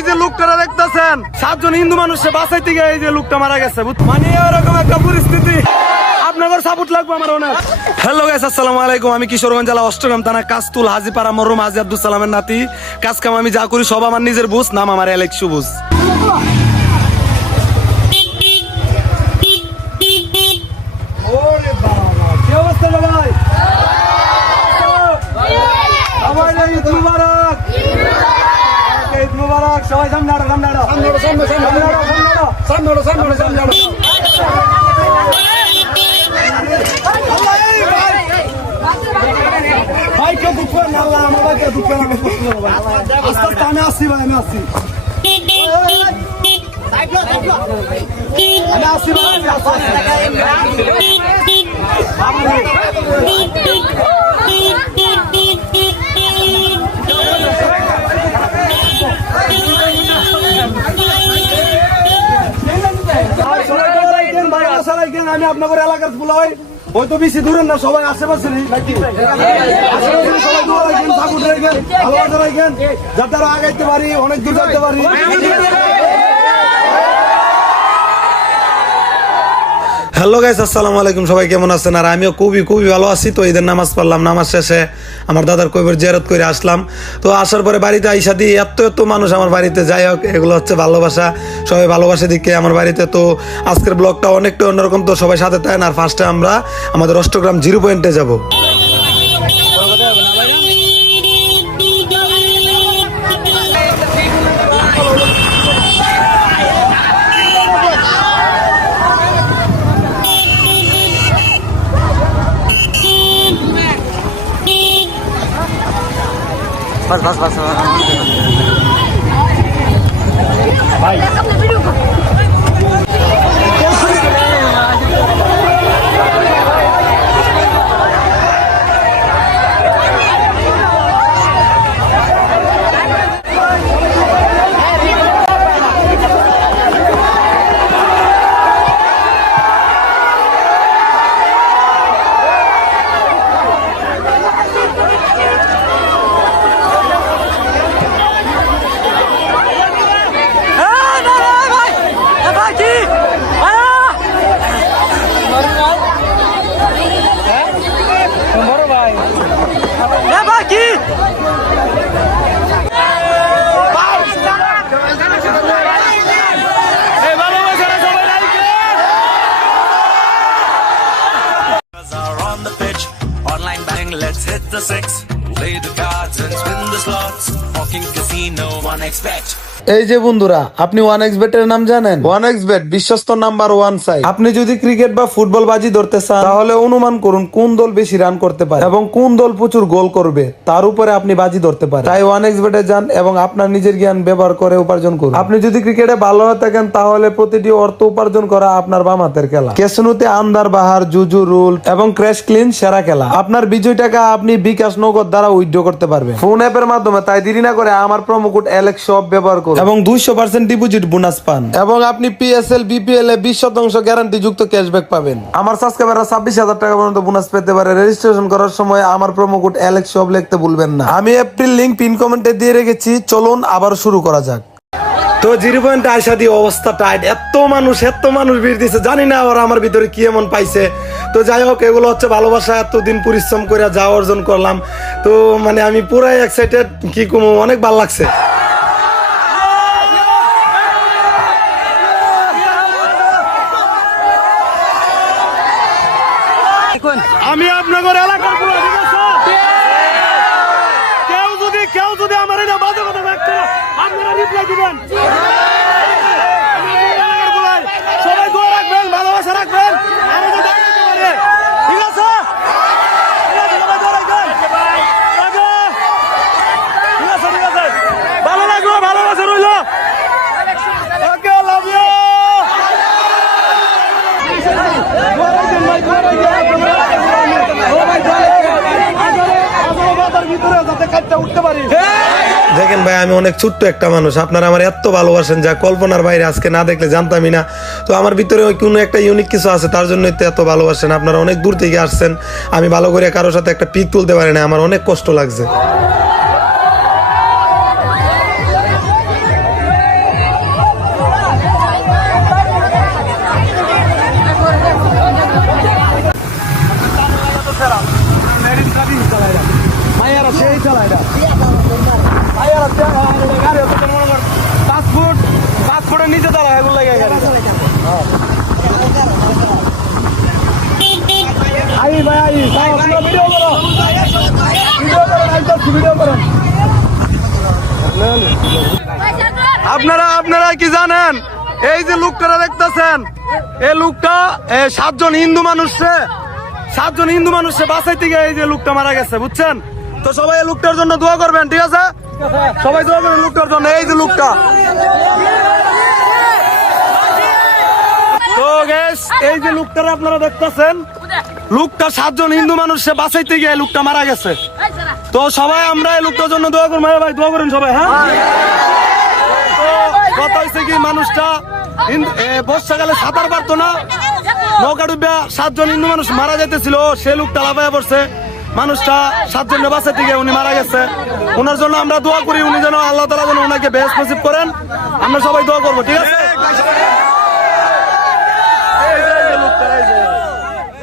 এই যে লোকটা দেখতেছেন, 7 জন হিন্দু মানুষকে বাঁচাইতে গিয়ে এই যে লোকটা মারা গেছে। মানে এরকম একটা পরিস্থিতি, আপনাদের সাপোর্ট লাগবে আমার অনেক। হ্যালো গাইস, আসসালামু আলাইকুম। আমি কিশোরগঞ্জ জেলা অষ্টগ্রাম থানা কাস্তুল হাজিপাড়া মরহুম হাজী আব্দুল সালামের নাতি। কাজ কাম আমি যা করি সব আমার নিজের বুঝ, নাম আমার অ্যালেক্স সুবুজ। সবাই সামনে আড়ো, সামনে আড়ো, সামনে ভাই কেউ দুঃখ না, আল্লাহ আমার ভাই কেউ দুঃখ না, আস্তে আস্তে আমি আসছি ভাই, আমি আসছি, আমি আসছি ভাই, আমি আপনাদের এলাকার বলাই হয়তো বেশি দূরের না, সবাই আশেপাশে নাকি সবাই দোয়া রাখবেন, ঠাকুর রাখবেন, ভালোবাসা রাখবেন, যাতে আরো আগাইতে পারি, অনেক দূর যাইতে পারি। হ্যালো গাইস, আসসালামু আলাইকুম। সবাই কেমন আছেন? আর আমিও খুবই ভালো আছি। তো ঈদের নামাজ পড়লাম, নামাজ শেষে আমার দাদার কবর জিয়ারত করে আসলাম। তো আসার পরে বাড়িতে আইসা দিয়ে এত মানুষ আমার বাড়িতে, যাই হোক এগুলো হচ্ছে ভালোবাসা, সবাই ভালোবাসে দিকে আমার বাড়িতে। তো আজকের ব্লগটা অনেকটা অন্যরকম, তো সবাই সাথে থাকেন। আর ফার্স্টে আমরা আমাদের অষ্টগ্রাম 0 পয়েন্টে যাবো। बस भाई let's hit the six, play the cards and spin the slots, walking casino, one expect. এই যে বন্ধুরা, আপনি 1xBet এর নাম জানেন? 1xBet বিশ্বস্ত নাম্বার 1 সাইট। আপনি যদি ক্রিকেট বা ফুটবল বাজি ধরতে চান, তাহলে অনুমান করুন কোন দল বেশি রান করতে পারে এবং কোন দল প্রচুর গোল করবে, তার উপরে আপনি বাজি ধরতে পারেন। তাই 1xBet এ যান এবং আপনার নিজের জ্ঞান ব্যবহার করে উপার্জন করুন। আপনি যদি ক্রিকেটে ভালো হয়ে থাকেন, তাহলে প্রতিটি অর্থ উপার্জন করা আপনার বাম হাতের খেলা। ক্যাসিনোতে আন্দার বাহার, জুজু রুল এবং ক্র্যাশ ক্লিন সেরা খেলা। আপনার বিজয় টাকা আপনি বিকাশ নগদ দ্বারা উইথড্র করতে পারবেন ফোন অ্যাপের মাধ্যমে। তাই দেরি না করে আমার প্রোমো কোড অ্যালেক্স শপ ব্যবহার করুন এবং 200% ডিপোজিট বোনাস পান এবং আপনি পিএসএল বিপিএল এ 20% গ্যারান্টি যুক্ত ক্যাশব্যাক পাবেন। আমার সাবস্ক্রাইবাররা 26,000 টাকা পর্যন্ত বোনাস পেতে পারে। রেজিস্ট্রেশন করার সময় আমার প্রোমো কোড অ্যালেক্স শপ লিখতে ভুলবেন না। আমি এপ্রিল লিংক পিন কমেন্টে দিয়ে রেখেছি। চলুন আবার শুরু করা যাক। তো 0 পয়েন্টে আইসা দিয়ে অবস্থা টাইট, এত মানুষ ভিড় দিচ্ছে, জানি না ওরা আমার ভিতরে কি এমন পাইছে। তো যাই হোক, এগুলো হচ্ছে ভালোবাসা। এতদিন পরিশ্রম করে যা অর্জন করলাম, তো মানে আমি পুরাই এক্সাইটেড, কি কম, অনেক ভালো লাগছে। আমি আপনাদের এলাকার কেউ যদি আমার এটা বাজে কথা থাকতো, আপনারা রিপ্লাই দিবেন। সবাই দোয়া রাখবেন, ভালোবাসা রাখবেন, আমাদের দেখাতে পারে, ঠিক আছে? ভালো লাগলো, ভালোবাসা রইল। দেখেন ভাই, আমি অনেক ছোট্ট একটা মানুষ, আপনারা আমার এত ভালোবাসেন যা কল্পনার বাইরে। আজকে না দেখলে জানতামই না। তো আমার ভিতরে কোনো একটা ইউনিক কিছু আছে, তার জন্যই তো এত ভালোবাসেন। আপনারা অনেক দূর থেকে আসছেন, আমি ভালো করে কারোর সাথে একটা পিক তুলতে পারি না, আমার অনেক কষ্ট লাগছে। আপনারা কি জানেন এই যে লোকটা দেখতেছেন এই লোকটা 7 জন হিন্দু মানুষে বাঁচাইতে গিয়ে এই যে লোকটা মারা গেছে, বুঝছেন? তো সবাই এই লোকটার জন্য দোয়া করবেন, ঠিক আছে? সবাই দোয়া করবেন লোকটার জন্য। এই যে লোকটা, তো গাইস এই যে লোকটা আপনারা দেখতেছেন, লোকটা 7 জন হিন্দু মানুষে বাঁচাইতে গিয়ে লোকটা মারা গেছে। তো সবাই আমরা এই লোকটার জন্য দোয়া করবো, ভাই দোয়া করেন সবাই, হ্যাঁ? তো কথা হয়েছে কি, মানুষটা বর্ষাকালে সাঁতার পারতো না, নৌকা ডুবিয়া 7 জন হিন্দু মানুষ মারা যাইতেছিল, সে লোকটা লাফাইয়া পড়ছে, মানুষটা 7 জনে বাঁচাইতে গিয়ে উনি মারা গেছে। ওনার জন্য আমরা দোয়া করি, উনি যেন আল্লাহ তাআলা যেন ওনাকে বেহেশত নসিব করেন, আমরা সবাই দোয়া করবো, ঠিক আছে?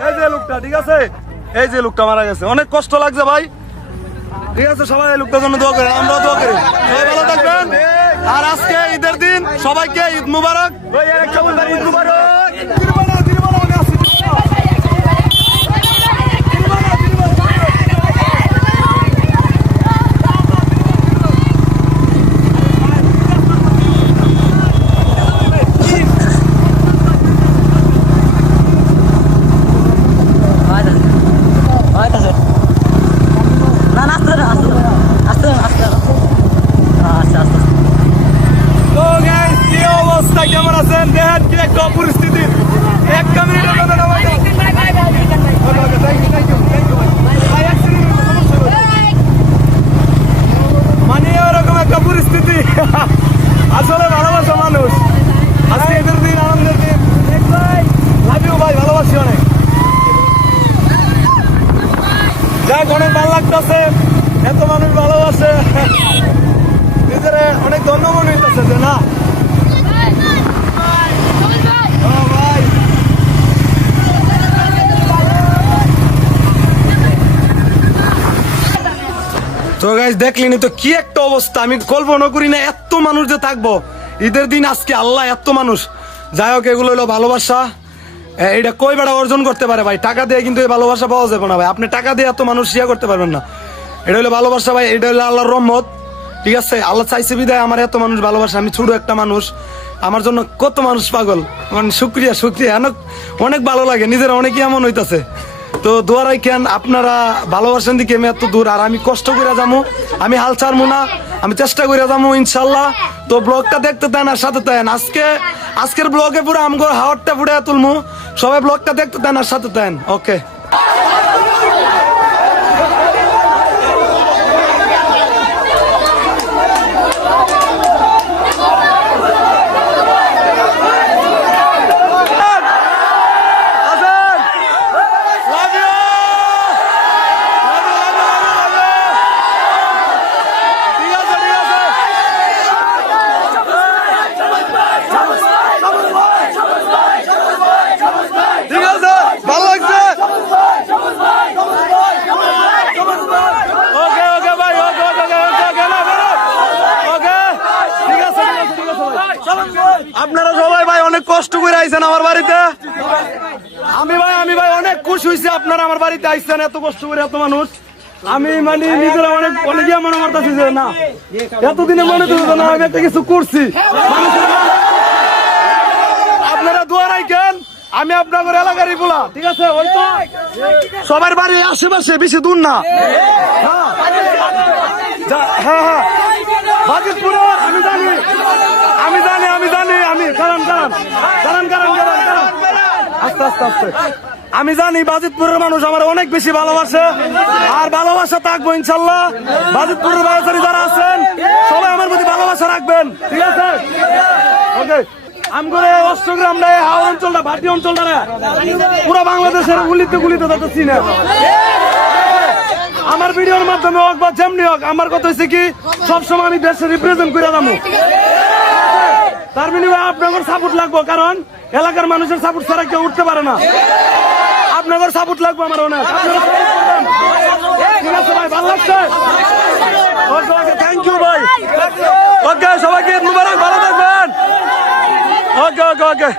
এই যে লোকটা, ঠিক আছে, এই যে লোকটা মারা গেছে, অনেক কষ্ট লাগছে ভাই, ঠিক আছে? সবাই এই লোকটার জন্য দোয়া করেন, আমরা দোয়া করি, সবাই ভালো থাকবেন। আর আজকে ঈদের দিন, সবাইকে ঈদ মুবারক। ঈদ মুবারক। কেমন আছেন? দেখেন কি একটা পরিস্থিতি, একটা মিনিটের কথা না ভাই, মানে ওরকম একটা পরিস্থিতি। আসলে ভালোবাসা মানুষ, আজকে ঈদের দিন, আনন্দের দিন, লাভ ইউ ভাই, ভালোবাসি অনেক, যাক অনেক ভালো লাগতেছে, এত মানুষ ভালোবাসে, নিজের অনেক ধন্য মনে হইতেছে যে না। তো গাইস দেখলেনি তো কি একটা অবস্থা, আমি কল্পনা করি না এত মানুষ যে থাকবো ঈদের দিন আজকে, আল্লাহ এত মানুষ। যাই হোক, এগুলো হলো ভালোবাসা, এটা কই বেড়া অর্জন করতে পারে ভাই, টাকা দিয়ে কিন্তু এই ভালোবাসা পাওয়া যাবে না ভাই, আপনি টাকা দিয়ে এত মানুষ ইয়া করতে পারবেন না, এটা হলো ভালোবাসা ভাই, এটা হলো আল্লাহর রহমত, ঠিক আছে? আল্লাহ চাইছে বিদায় আমার এত মানুষ ভালোবাসা, আমি ছোট একটা মানুষ, আমার জন্য কত মানুষ পাগল, মানে শুক্রিয়া অনেক ভালো লাগে, নিজেরা অনেকই এমন হইতাছে। তো দোয়া রাখেন, আপনারা ভালোবাসেন দিকে আমি এত দূর, আর আমি কষ্ট করে যাবো, আমি হাল ছাড়বো না, আমি চেষ্টা করে যাবো ইনশাল্লাহ। তো ব্লগটা দেখতে দেন আর সাথে দেন, আজকের ব্লগে পুরো আমগো হাওয়ারটা ফুটে তুলমু, সবাই ব্লগটা দেখতে দেন আর সাথে দেন, ওকে? আপনারা সবাই ভাই অনেক কষ্ট করে আইছেন আমার বাড়িতে, আমি ভাই অনেক খুশি হয়েছি আপনারা আমার বাড়িতে আইছেন, এত কষ্ট করে এত মানুষ, আমি মানে নিজেরা অনেক মনে করতেছি যে না, এতদিনে মনে করতে না আমি একটা কিছু করছি। আপনারা দোয়া রাখেন, আমি আপনাদের এলাকারই বলা, ঠিক আছে? ওই তো সবার বাড়ি আশেপাশে, বেশি দূর না, হ্যাঁ বাজিতপুরে, আমি কারণ আস্তে আমি জানি বাজিতপুরের মানুষ আমার অনেক বেশি ভালোবাসে, আর ভালোবাসা থাকবো ইনশাল্লাহ। বাজিতপুরের বাজারে যারা আছেন সবাই আমার প্রতি ভালোবাসা রাখবেন, ঠিক আছে? ওকে, আমগরে অষ্টগ্রাম হাওড় অঞ্চলটা, ভাটি অঞ্চলটা পুরো বাংলাদেশের গুলিতে যাচ্ছি না, আমার ভিডিওর মাধ্যমে হোক বা যেমনি হোক, আমার কথা হচ্ছে কি সবসময় আমি দেশে রিপ্রেজেন্ট করে যাবো, তার বিনিময়ে আপনাদের সাপোর্ট লাগবো, কারণ এলাকার মানুষের সাপোর্ট ছাড়া কেউ উঠতে পারে না, আপনাদের সাপোর্ট লাগবে আমার অনেক, ঠিক আছে ভাই? ভালো লাগছে, ওকে, থ্যাংক ইউ ভাই, ওকে, সবাইকে ঈদ মুবারক, ভালো থাকবেন, ওকে ওকে ওকে।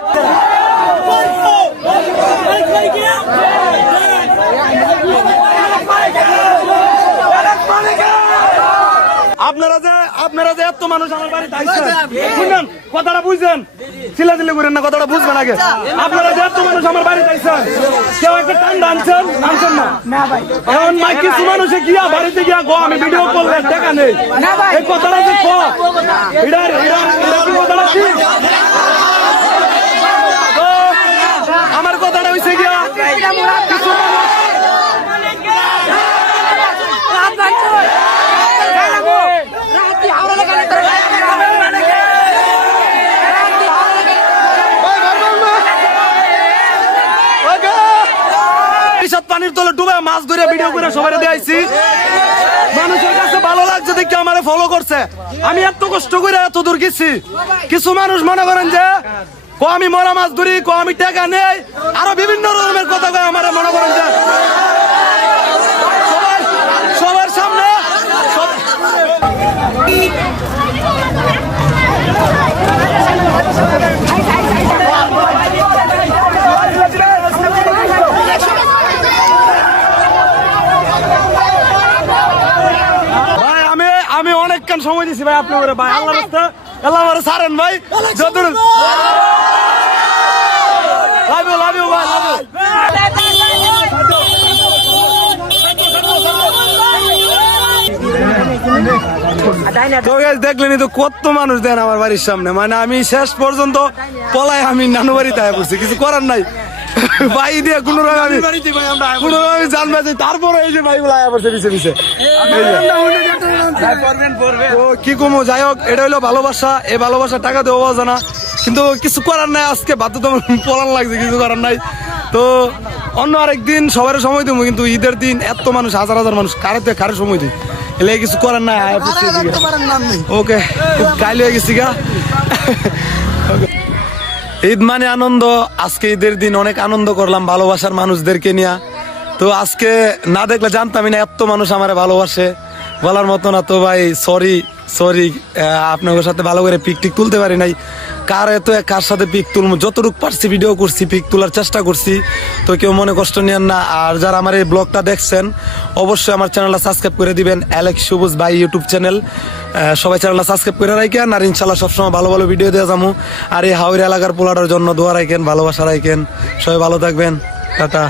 আপনারা যে এত মানুষ আমার বাড়িতে আইছেন, শুনেন কথাটা বুঝছেন, চিল্লাচিল্লি করেন না, কথাটা বুঝবেন আগে। আপনারা যে এত মানুষ আমার বাড়িতে আইছেন, কেউ একটা ঠান্ডা আনছেন না ভাই। এখন ভাই কিছু মানুষে গিয়া বাড়িতে গিয়া গো আমি ভিডিও করলে দেখা নেই, এই কথাটা যে কথাটা ঠিক। আমার কথাটা হয়েছে গিয়া কিছু পানির তলে ডুবে মাছ ধরে ভিডিও করে সবাই দিয়েছি। মানুষের কাছে ভালো লাগছে দেখে আমারে ফলো করছে। আমি এত কষ্ট করে এত দূর গেছি, কিছু মানুষ মনে করেন যে আমি মরা মাছ ধরি, আমি টাকা নেই, আরো বিভিন্ন রকমের কথা কয় আমারে মনে করেন যে সবার সামনে আমি অনেকক্ষণ সময় দিছি ভাই আপনার ভাই। আল্লাহ রাস্তা আল্লাহ আমার সারেন ভাই, যত লাভ ইউ ভাই, লাভ ইউ। দেখলেনি তো কত মানুষ দেন আমার বাড়ির সামনে, মানে আমি শেষ পর্যন্ত পলায় আমি নানু বাড়িতে আয়া পড়ছি, কিছু করার নাই ভাই দিয়ে কোনো আমি জানবা যে তারপরে এই যে ভাই গুলো আয়া পড়ছে পিছে পিছে। কি কমো, যাই হোক, এটা হইলো ভালোবাসা। এই ভালোবাসা টাকা দেওয়া জানা, কিন্তু কিছু করার নাই, আজকে বাধ্য তো পলান লাগছে, কিছু করার নাই। তো অন্য আরেকদিন সবার সময় দেবো, কিন্তু ঈদের দিন এত মানুষ, হাজার হাজার মানুষ, কারে সময় দিই, এলে কিছু করার নাই। ওকে, কাইলে হয়ে গেছি গা। ঈদ মানে আনন্দ, আজকে ঈদের দিন অনেক আনন্দ করলাম ভালোবাসার মানুষদেরকে নিয়ে। তো আজকে না দেখলে জানতামই না এত মানুষ আমারে ভালোবাসে, বলার মতো না। তো ভাই সরি আপনাদের সাথে ভালো করে পিক টিক তুলতে পারি নাই। কার সাথে পিক তুলবো, যতটুকু পারছি ভিডিও করছি, পিক তোলার চেষ্টা করছি। তো কেউ মনে কষ্ট নিয়েন না। আর যারা আমার এই ব্লগটা দেখছেন, অবশ্যই আমার চ্যানেলটা সাবস্ক্রাইব করে দিবেন, অ্যালেক্স সবুজ ভাই ইউটিউব চ্যানেল। সবাই চ্যানেলটা সাবস্ক্রাইব করে রাখেন, আর ইনশাল্লাহ সবসময় ভালো ভালো ভিডিও দেওয়া যাবো। আর এই হাওড়া এলাকার পোলাটার জন্য দোয়া রাখেন, ভালোবাসা রাখেন। সবাই ভালো থাকবেন, টাটা।